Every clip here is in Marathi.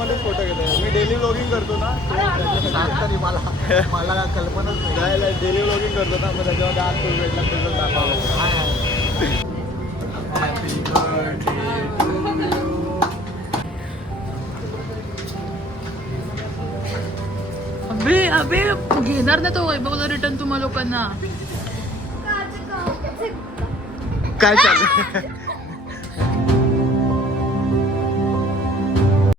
त्याच्यामध्येच फोटो घेतो. मी डेली व्लॉगिंग करतो ना, सांगता नाही मला कल्पनाच नाही डेली व्लॉगिंग करतो ना, मग त्याच्यामध्ये आज तू भेटला तुझं दाखवा. अबे अबे घेणार ना तो वैभवला रिटर्न तुम्हा लोकांना. काय चाललं?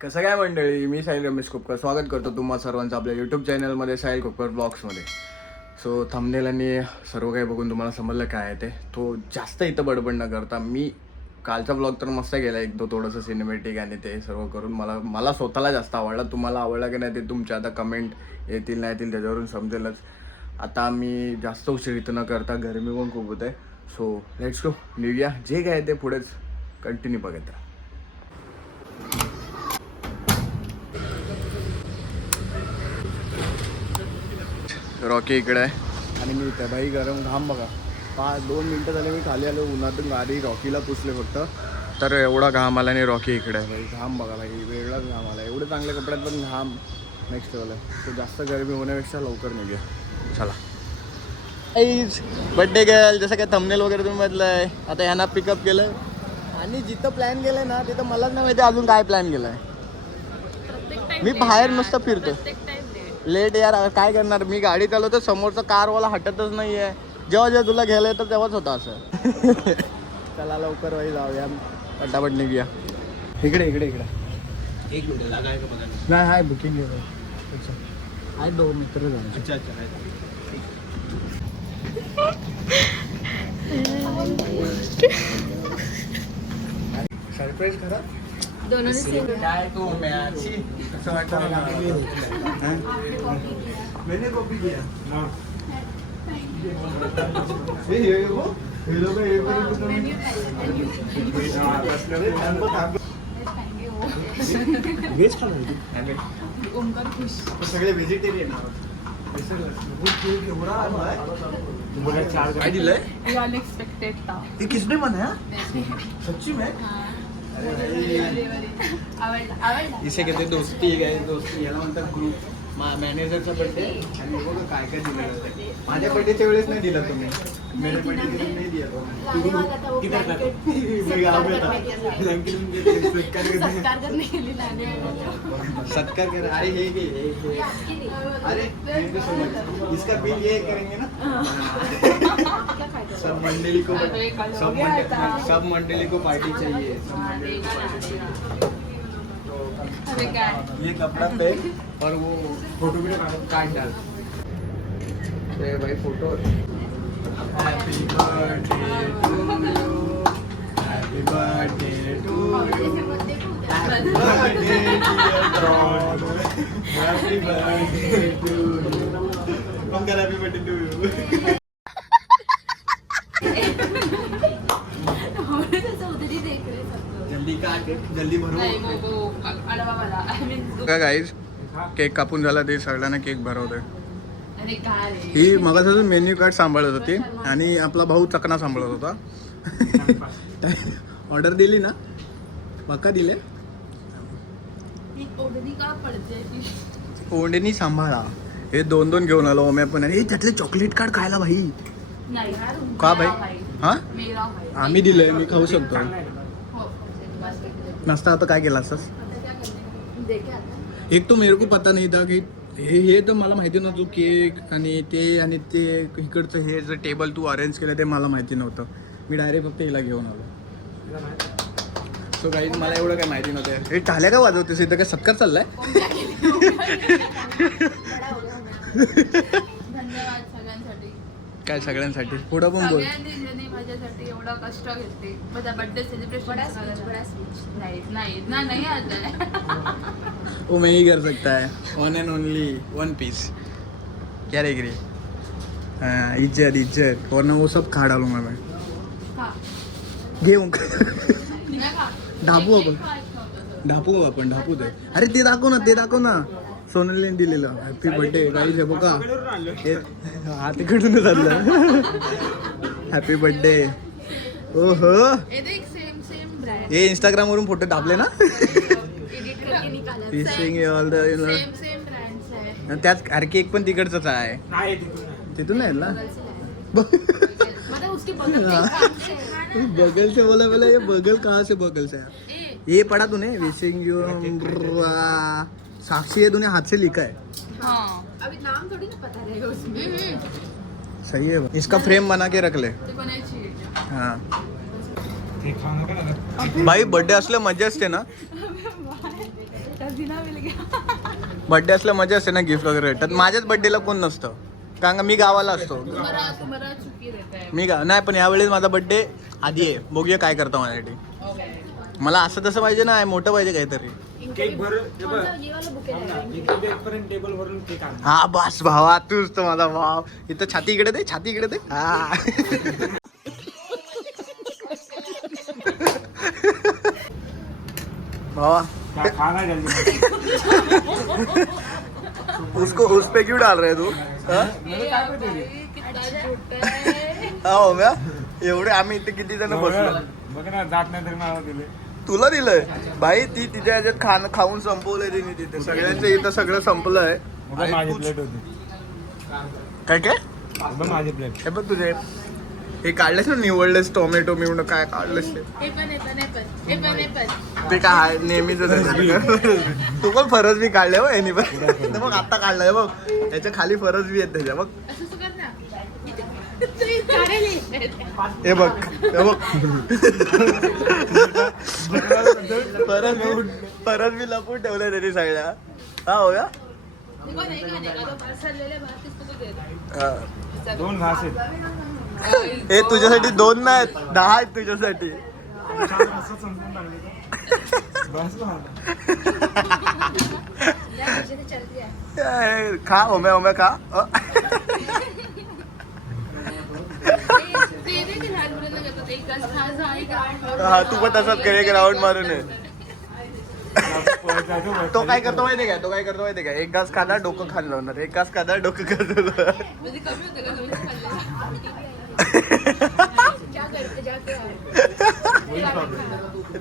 कसं काय मंडळी, मी साहिल रमेश खोपकर स्वागत करतो तुम्हा सर्वांचं आपल्या यूट्यूब चॅनलमध्ये, साहिल खोपकर ब्लॉग्समध्ये. सो थंबनेल आणि सर्व काही बघून तुम्हाला समजलं काय आहे ते. तो जास्त इथं बडबड न करता, मी कालचा ब्लॉग तर मस्त गेला, एक दो थोडंसं सिनेमॅटिक आणि ते सर्व करून मला स्वतःला जास्त आवडला. तुम्हाला आवडला की नाही ते तुमच्या आता कमेंट येतील नाही येतील त्याच्यावरून समजेलच. आता मी जास्त उशीर इथं न करता, गरमी पण खूप होत आहे. सो लेट्स गो, निघूया. जे काय ते पुढेच कंटिन्यू बघत राहा. रॉकी इकडे आहे आणि मी इथे. बाई गरम घाम बघा. 2 मिनटं झाले मी खाली आलो उन्हातून, गाडी रॉकीला पुसले फक्त, तर एवढा घाम आला. आणि रॉकी इकडे आहे. बाई घाम बघा, बाई वेगळाच घाम आला. एवढे चांगल्या कपड्यात पण घाम नेक्स्ट लेवल आहे. तो जास्त गरमी होण्यापेक्षा लवकर निघूया. चला. बड्डे गर्ल, जसं काय थंबनेल वगैरे तुम्ही म्हटलं आहे. आता ह्यांना पिकअप केलं आणि जिथं प्लॅन केलं आहे ना तिथं मलाच नाही माहिती अजून काय प्लॅन केलं आहे. मी बाहेर नुसतं फिरतो. लेट यार, काय करणार. मी गाडी चालवतो, समोरचा कारवाला हटतच नाही आहे. जेव्हा तुला घ्यायला येतं तेव्हाच होतं असं. चला लवकर बाई जाऊया, पटापट निघूया. इकडे इकडे इकडे 1 मिनिट लागाय का बघा. नाही हाय बुकिंग घेतो. आहे 2 मित्र झाले. अच्छा अच्छा आहे. सरप्राईज करा. काय तू मॅची कसं वाटतं मैंने कॉपी किया. व्हेज खाणार सगळे व्हेजिटेरियन आहोत. काय दिलंय? अनएक्सपेक्टेड था. ये किसने बनाया? सच्ची में? इसे कहते दोस्ती आहे. दोस्ती याला म्हणतात ग्रुप. मॅनेजरचा बर्थडे आणि बघा काय काय दिलं. माझ्या बर्थडेच्या वेळेस नाही दिला तुम्ही. मेरे बर्थडे के दिन नहीं दिया तो किधर सत्कार कर. अरे हे घे. अरे इसका बिल ये करेंगे ना. सब मंडली को पार्टी चाहिए. सब मंडली को पार्टी चाहिए. ये कपड़ा पे और वो फोटो भी काट डाल. तो भाई photo. Happy birthday to you. Happy birthday to you. Happy birthday happy birthday to you. Pankaj happy birthday to you. जल्दी काट, जल्दी भरू. का गाईज केक कापून झाला, ते सगळ्यांना केक भरवतोय. ही मगाचं मेन्यू कार्ड सांभाळत होती आणि आपला भाऊ चकना सांभाळत होता. ऑर्डर दिली ना? पक्का दिले. ओढणी सांभाळा. हे 2 घेऊन आलो ओम्या पण. आणि त्यातले चॉकलेट कार्ड खायला भाई. का भाई? हा आम्ही दिलंय, मी खाऊ शकतो. नसता आता काय केला असतास? एक तो मेरे को पता नाही था की हे तर मला माहिती नव्हतं. केक आणि ते इकडचं हे जे टेबल तू अरेंज केलं ते मला माहिती नव्हतं. मी डायरेक्ट फक्त हिला घेऊन आलो. सो गाईज मला एवढं काय माहिती नव्हतं. हे टाल्या का वाजवतेस इथं? काय सत्कार चाललाय? काय सगळ्यांसाठी पुढं पण बोल. माझ्यासाठी एवढा कष्ट घेतले. माझा बर्थडे सेलिब्रेशन नाही वो मैं ही कर सकता है. One and only 1 piece. क्या रे गिरी? हाँ इज्जत वरना वो सब खा डालूंगा मैं. घेऊ ढापू आपण ढापू दे. अरे ते दाखव ना सोनलने दिलेलं. Happy birthday guys. हे बघा हा तिकडूनच आणलं. Happy birthday. ओहो हे इंस्टाग्राम वरून फोटो टाकले ना. Wishing you all the same same brands आहे. त्याच अरे केक पण तिकडचंच आहे. नाही तिथून तिथून आहे ना. मतलब उसके बगल में काम से है ना. बगल से बोला बोला ये बगल कहाँ से बगल से है? ए, ये पढ़ा तूने विशिंग यू साक्षी है तूने हाथ से लिखा है. हाँ. अभी नाम थोड़ी ना पता रहेगा उसमें. सही है. इसका फ्रेम बना के रख ले. ते बनायची. हाँ ते खाणं का ना भाई बर्थडे असलं मजा असते ना. बर्थडे असलं मजा असते ना गिफ्ट वगैरे भेटतात. माझ्याच बर्थडेला कोण नसतं कारण का मी गावाला असतो. तुम्हाला चुकी रहता है. मी नाही पण यावेळेस माझा बर्थडे आधी आहे. बघूया काय करतो माझ्यासाठी. मला असं तसं पाहिजे ना मोठं पाहिजे काहीतरी. केक भरून ये वाला बुके रहेगा. इकडे टेबल भरून केक आण. हा बस भावा तूच तो माझा भाव. इथं छाती इकडे दे छाती इकडे दे. हा भावा क्या खाना है जल्दी. उसको उस पे क्यों डाल रहे तू. हाँ? हा हो म्या एवढे आम्ही इथे किती जण बसलो. बघ ना जात नाही तर मला दिले. तुला दिलंय भाई. ती तिच्या ह्याच्यात खाऊन संपवलंय तिने तिथे. सगळ्यांचं इथं सगळं संपलंय. बघ माझी प्लेट होती. काय काय बघ माझी प्लेट. हे बघ तुझे हे काढलेस ना निवडलेस टोमॅटो मिळून काय काढलेस ते. ते काय आहे नेहमीच तू पण फरस बी काढले हो यांनी पण. बघ आता काढलाय बघ याच्या खाली फरस बी आहेत त्याच्या बघ. हे बघ हे बघ फरस बी लपून ठेवलंय त्यांनी सगळ्या. हा हो का. दोन घास आहेत. हे तुझ्यासाठी 2 नाहीत 10 आहेत तुझ्यासाठी. असं संपून टाकले. बस ना. खा ओम्या ओम्या खा. हा तू पण तसाच कर एक राऊंड मारून ये. तो काय करतो माहिती काय. तो काय करतो माहिती काय. एक घास खाणार डोकं खाली लावणार. एक घास खाणार डोकं खाणार.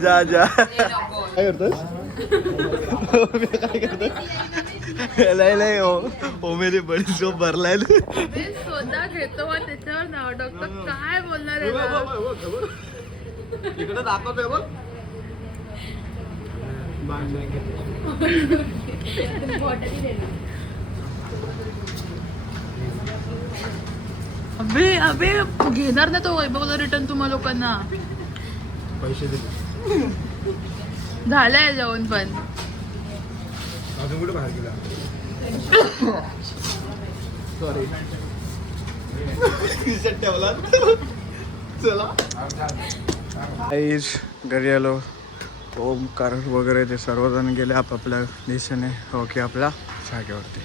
जा जा काय करतोस. काय करतो लय ओ मेरी बडी शो भरलाय. स्वतः घेतो आणि त्याच्यावर नाव टाकतो. काय बोलणार आहे. इकडे दाखवतोय बघ. अबे अबे घेणार ना तो वैभवला रिटर्न तुम्हा लोकांना. पैसे दिले. झालंय जेवण पण. अजून कुठे बाहेर गेला. सॉरी ठेवला. चला घरी आलो. ओमकार वगैरे ते सर्वजण गेले आपापल्या दिशेने. ओके आपल्या जागेवरती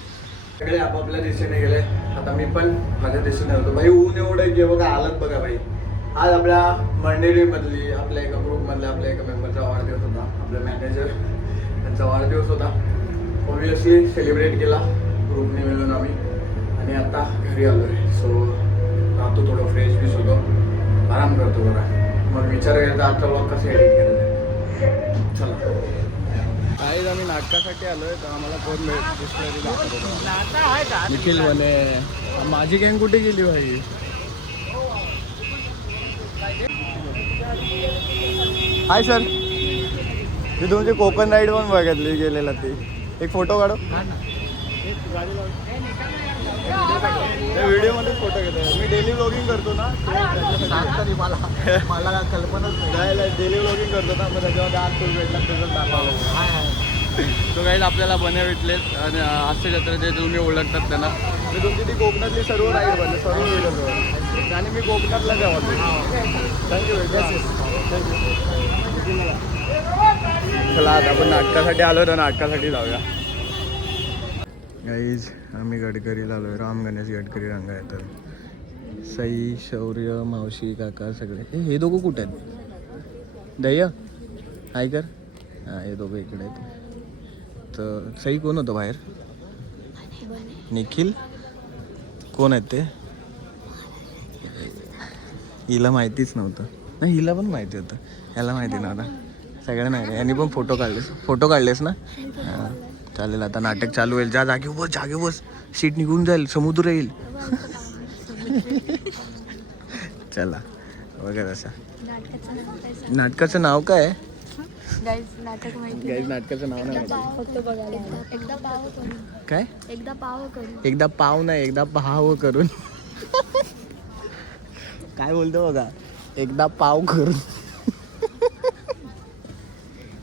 सगळे आपापल्या दिशेने गेले. आता मी पण माझ्या दिशेने होतो. भाई ऊन एवढं आहे की बघा हालत बघा भाई. आज आपल्या मंडळीमधली आपल्या एका ग्रुपमधल्या आपल्या एका मेंबरचा वाढदिवस होता. आपल्या मॅनेजर त्यांचा वाढदिवस होता. ऑब्विसली सेलिब्रेट केला ग्रुपने मिळून आम्ही. आणि आता घरी आलो आहे. सो राहतो थोडं फ्रेश बीस होतो आराम करतो जरा. मग विचार करायचा आजचा ब्लॉग कसं एडिट करायचं. चला काही आम्ही नाटकासाठी आलोय तर आम्हाला कोण दिसलं निखिल म्हणे. माझी गँग कुठे गेली भाई. हाय सर मी तुमची कोकण राईड पण बघितली गेलेला. ती एक फोटो काढो. व्हिडिओ मध्ये फोटो घेतो. मी डेली व्लॉगिंग करतो ना. तरी मला कल्पनाच नाही. डेली व्लॉगिंग करतो ना. मग त्याच्यामध्ये आज तो भेटला तुझं दाखवलं. तो काही आपल्याला बने भेटलेत आणि हास्य जत्रेचे तुम्ही ओळखतात त्यांना. मी तुमची ती कोकणातली सर्व राईड बनले सर्व व्हिडिओ आणि मी कोकणातला गावात. Thank you thank you. चला आता आपण नाटकासाठी आलो तर नाटकासाठी जाऊया. गाईज आम्ही गडकरीला आलो आहे. राम गणेश गडकरी रंगा येतात. सई शौर्य मावशी काका सगळे. हे दोघं कुठे आहेत. दह्या हाय कर. हां हे दोघं इकडे आहेत. तर सई कोण होतं बाहेर. निखिल कोण आहेत ते. हिला माहितीच नव्हतं. नाही हिला पण माहिती होतं. ह्याला माहिती नव्हतं. सगळं नाही यांनी पण फोटो काढलेस ना हां चालेल आता नाटक चालू होईल जा जागे बस सीट निघून जाईल समुद्र येईल चला वगैरे असं नाटकाचं नाव काय आहे नाटक माहिती गाईज नाटकाचं नाव नाही फक्त बघायला एकदा पाव करून काय एकदा पाव करून एकदा पाव नाही एकदा पहावं करून काय बोलतो बघा एकदा पाव करून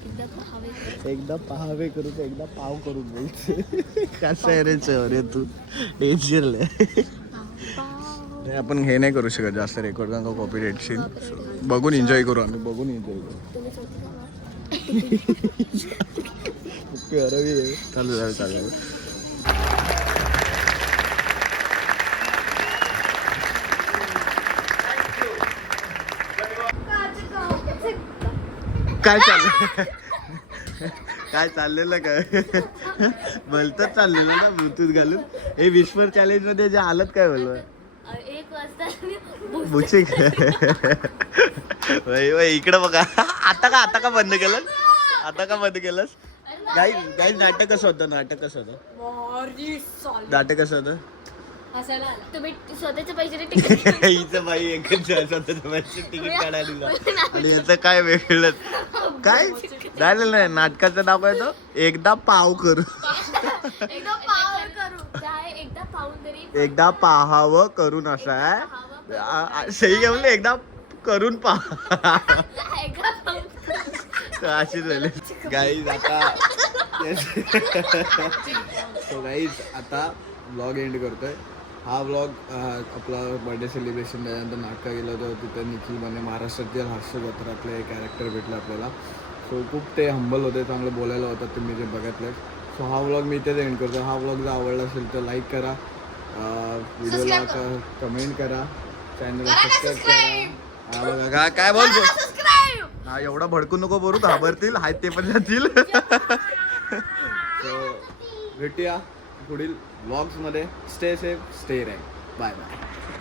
एकदा पाहावे एकदा पहावे करून एकदा पाव करून बोलते कसं आहे रे चोरे तू डेंजरले नाही आपण हे नाही करू शकत जास्त रेकॉर्ड कारण का कॉपी रेटशील बघून एन्जॉय करू आम्ही बघून एन्जॉय करू चालेल काय चाललं काय चाललेलं काय भलतच चाललेलं ना ब्लूटूथ घालून हे विश्वर चॅलेंज मध्ये जे आलत काय बोलवा 1 वाजता बुचे इकडं बघा आता का बंद केलंस गाई नाटक कसं होतं नाटक कसं होतं हसायला आला. तुम्ही स्वतःच्या पैशाने तिकीट हिचं बाई एकच स्वतःचं पैसे तिकीट काढायला आणि याचं काय वेगळं काय झालेलं नाही नाटकाचं नाव आहे तो एकदा पाव करू एकदा पाव करू काय एकदा पाहून तरी एकदा पाहावं करून असं आहे सही घेऊन एकदा करून पहा एकदा पाहून अशीच झाली गाईज आता गाईज आता ब्लॉग एंड करतोय हा ब्लॉग आपला बर्थडे सेलिब्रेशन त्याच्यानंतर नाटका गेलं होतं तिथं निखिल म्हणे महाराष्ट्रातील हास्य जत्रातले एक भेटलं आपल्याला सो खूप ते हंबल होते चांगलं बोलायला होतं तुम्ही जे बघितलं सो हा ब्लॉग मी इथेच एंड करतो हा ब्लॉग जर आवडला असेल तर लाईक करा व्हिडिओला कमेंट करा चॅनलला सबस्क्राईब करा हा बघा काय बोल हा एवढा भडकू नको बरू घाबरतील हाय ते पण जातील सो भेटूया पुढील व्लॉग्समध्ये stay safe stay rock bye bye